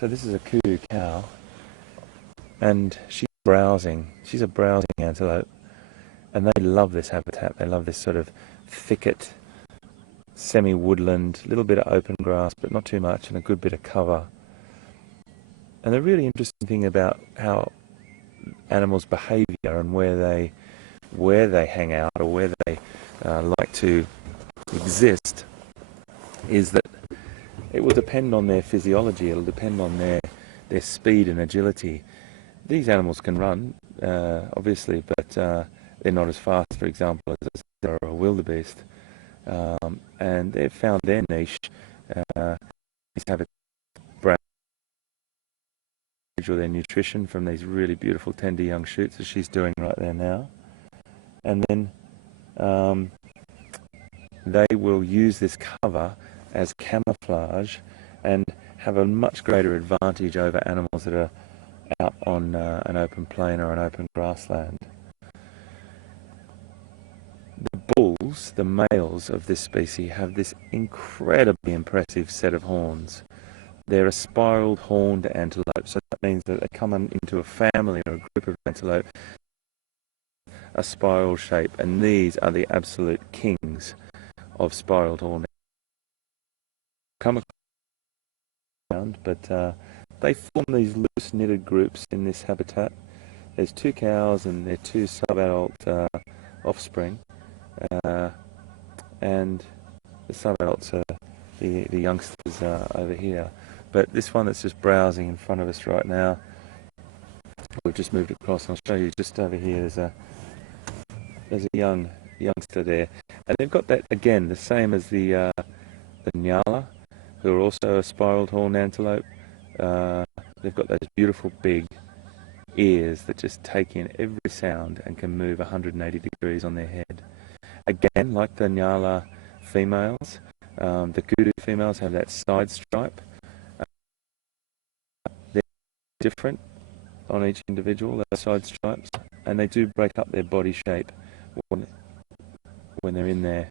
So this is a kudu cow, and she's browsing. She's a browsing antelope, and they love this habitat. They love this sort of thicket, semi-woodland, little bit of open grass, but not too much, and a good bit of cover. And the really interesting thing about how animals' behaviour and where they hang out or where they like to exist is that it will depend on their physiology. It'll depend on their speed and agility. These animals can run, obviously, but they're not as fast, for example, as a wildebeest. And they've found their niche is to have a brand or their nutrition from these really beautiful tender young shoots, as she's doing right there now. And then they will use this cover as camouflage and have a much greater advantage over animals that are out on an open plain or an open grassland. The bulls, the males of this species, have this incredibly impressive set of horns. They're a spiraled horned antelope, so that means that they come into a family or a group of antelope, a spiral shape, and these are the absolute kings of spiraled horn. Come around, but they form these loose knitted groups in this habitat. There's 2 cows and their 2 sub-adult offspring, and the sub-adults are the youngsters over here. But this one that's just browsing in front of us right now, we've just moved across. I'll show you just over here. There's a youngster there, and they've got that again, the same as the Nyala, who are also a spiraled horned antelope. They've got those beautiful big ears that just take in every sound and can move 180 degrees on their head. Again, like the Nyala females, the kudu females have that side stripe. They're different on each individual, those side stripes, and they do break up their body shape when they're in there.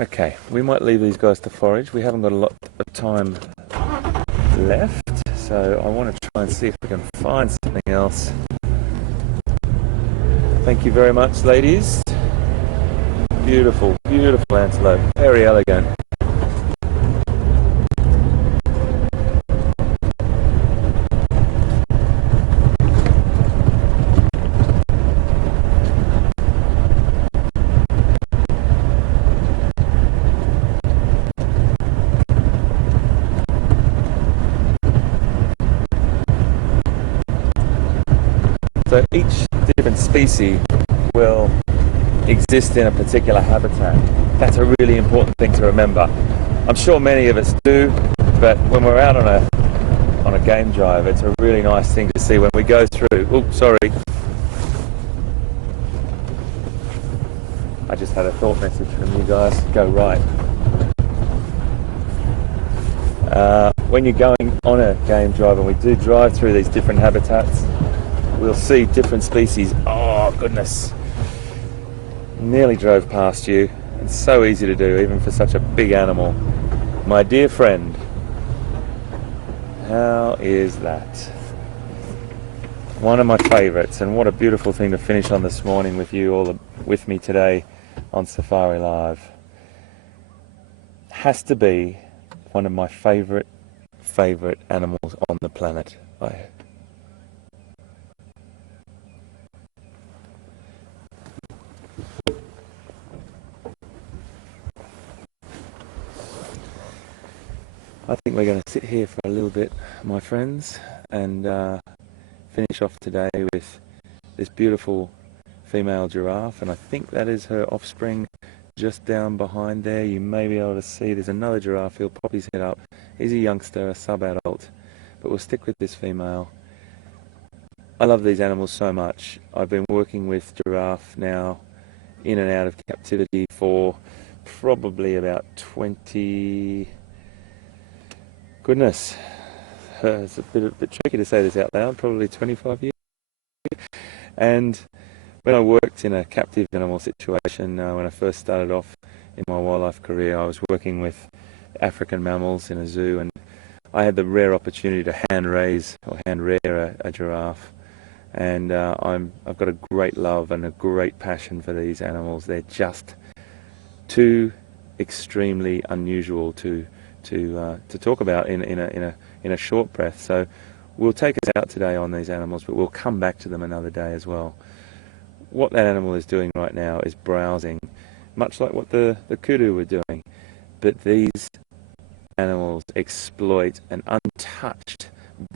Okay, we might leave these guys to forage. We haven't got a lot of time left, so I want to try and see if we can find something else. Thank you very much, ladies. Beautiful, beautiful antelope. Very elegant. So each different species will exist in a particular habitat. That's a really important thing to remember. I'm sure many of us do, but when we're out on a game drive, it's a really nice thing to see when we go through. Oh, sorry. I just had a thought message from you guys. Go right. When you're going on a game drive, and we do drive through these different habitats, we'll see different species. Oh, goodness. Nearly drove past you. It's so easy to do, even for such a big animal. My dear friend, how is that? One of my favourites, and what a beautiful thing to finish on this morning with you all with me today on Safari Live. Has to be one of my favourite animals on the planet. I think we're going to sit here for a little bit, my friends, and finish off today with this beautiful female giraffe, and I think that is her offspring just down behind there. You may be able to see there's another giraffe. He'll pop his head up. He's a youngster, a sub-adult, but we'll stick with this female. I love these animals so much. I've been working with giraffe now in and out of captivity for probably about 20... Goodness, it's a bit tricky to say this out loud, probably 25 years. And When I worked in a captive animal situation, when I first started off in my wildlife career, I was working with African mammals in a zoo, and I had the rare opportunity to hand raise or hand rear a giraffe. And I've got a great love and a great passion for these animals. They're just too extremely unusual to talk about in a short breath. So we'll take us out today on these animals, but we'll come back to them another day as well. What that animal is doing right now is browsing, much like what the kudu were doing. But these animals exploit an untouched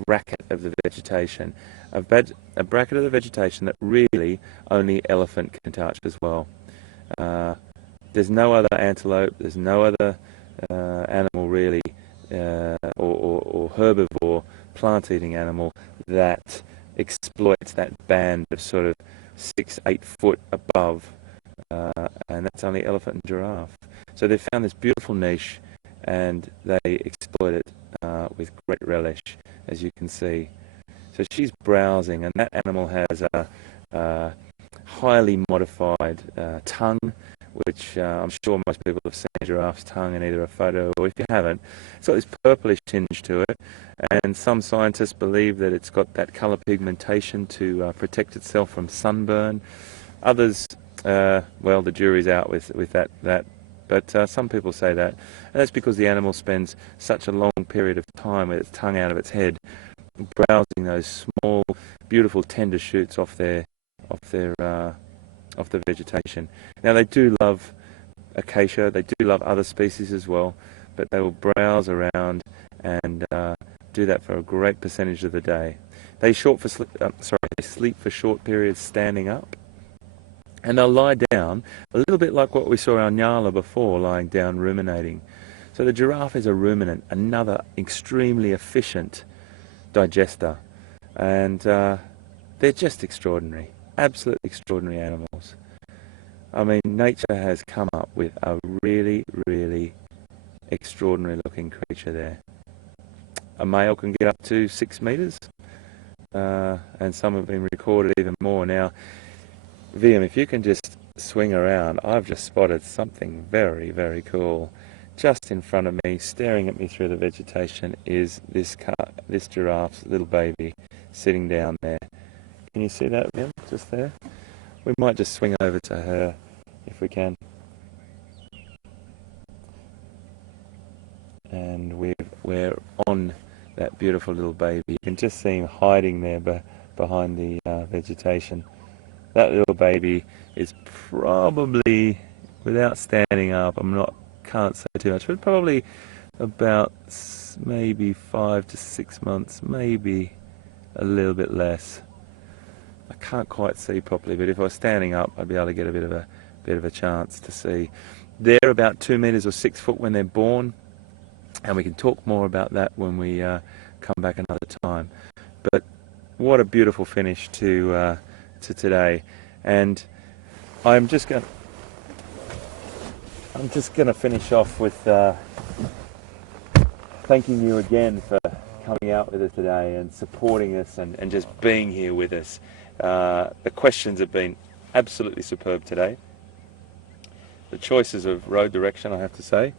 bracket of the vegetation, a bracket of the vegetation that really only elephant can touch as well. There's no other antelope, there's no other animal really, or herbivore, plant-eating animal that exploits that band of sort of 6-8 foot above, and that's only elephant and giraffe. So they found this beautiful niche and they exploit it with great relish, as you can see. So she's browsing, and that animal has a highly modified tongue, which I'm sure most people have seen a giraffe's tongue in either a photo, or if you haven't, it's got this purplish tinge to it, and some scientists believe that it's got that colour pigmentation to protect itself from sunburn. Others, well, the jury's out with that, but some people say that, and that's because the animal spends such a long period of time with its tongue out of its head, browsing those small, beautiful, tender shoots off the vegetation. Now they do love acacia, they do love other species as well, but they will browse around and do that for a great percentage of the day. They sleep for short periods standing up, and they'll lie down a little bit like what we saw our nyala before, lying down ruminating. So the giraffe is a ruminant, another extremely efficient digester, and they're just extraordinary, absolutely extraordinary animals. I mean, nature has come up with a really, really extraordinary looking creature there. A male can get up to 6 meters, and some have been recorded even more. Now, VM, if you can just swing around, I've just spotted something very, very cool. Just in front of me, staring at me through the vegetation, is this giraffe's little baby sitting down there. Can you see that, VM, just there? We might just swing over to her if we can. And we're on that beautiful little baby. You can just see him hiding there behind the vegetation. That little baby is probably, without standing up, can't say too much, but probably about maybe 5 to 6 months, maybe a little bit less. I can't quite see properly, but if I was standing up, I'd be able to get a bit of a chance to see. They're about 2 meters or 6 foot when they're born, and we can talk more about that when we come back another time. But what a beautiful finish to today, and I'm just going to finish off with thanking you again for coming out with us today and supporting us and just being here with us. The questions have been absolutely superb today. The choices of road direction, I have to say,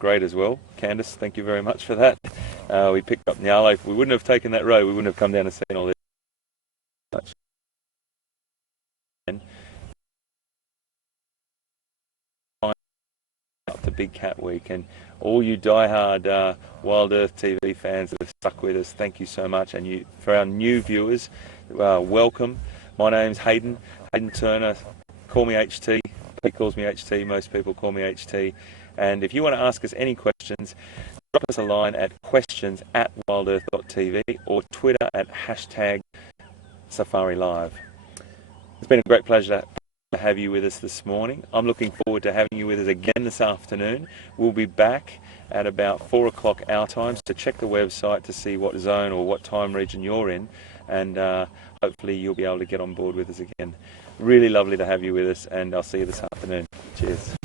great as well. Candice, thank you very much for that. We picked up Nyala. If we wouldn't have taken that road, we wouldn't have come down and seen all this. Up to Big Cat Week, and all you diehard Wild Earth TV fans that have stuck with us, thank you so much. And for our new viewers, welcome. My name's Hayden Turner. Call me HT. Pete calls me HT. Most people call me HT. And if you want to ask us any questions, drop us a line at questions@wildearth.tv or Twitter at #SafariLive. It's been a great pleasure to have you with us this morning. I'm looking forward to having you with us again this afternoon. We'll be back at about 4 o'clock our time, so check the website to see what zone or what time region you're in, and hopefully you'll be able to get on board with us again. Really lovely to have you with us, and I'll see you this afternoon. Cheers.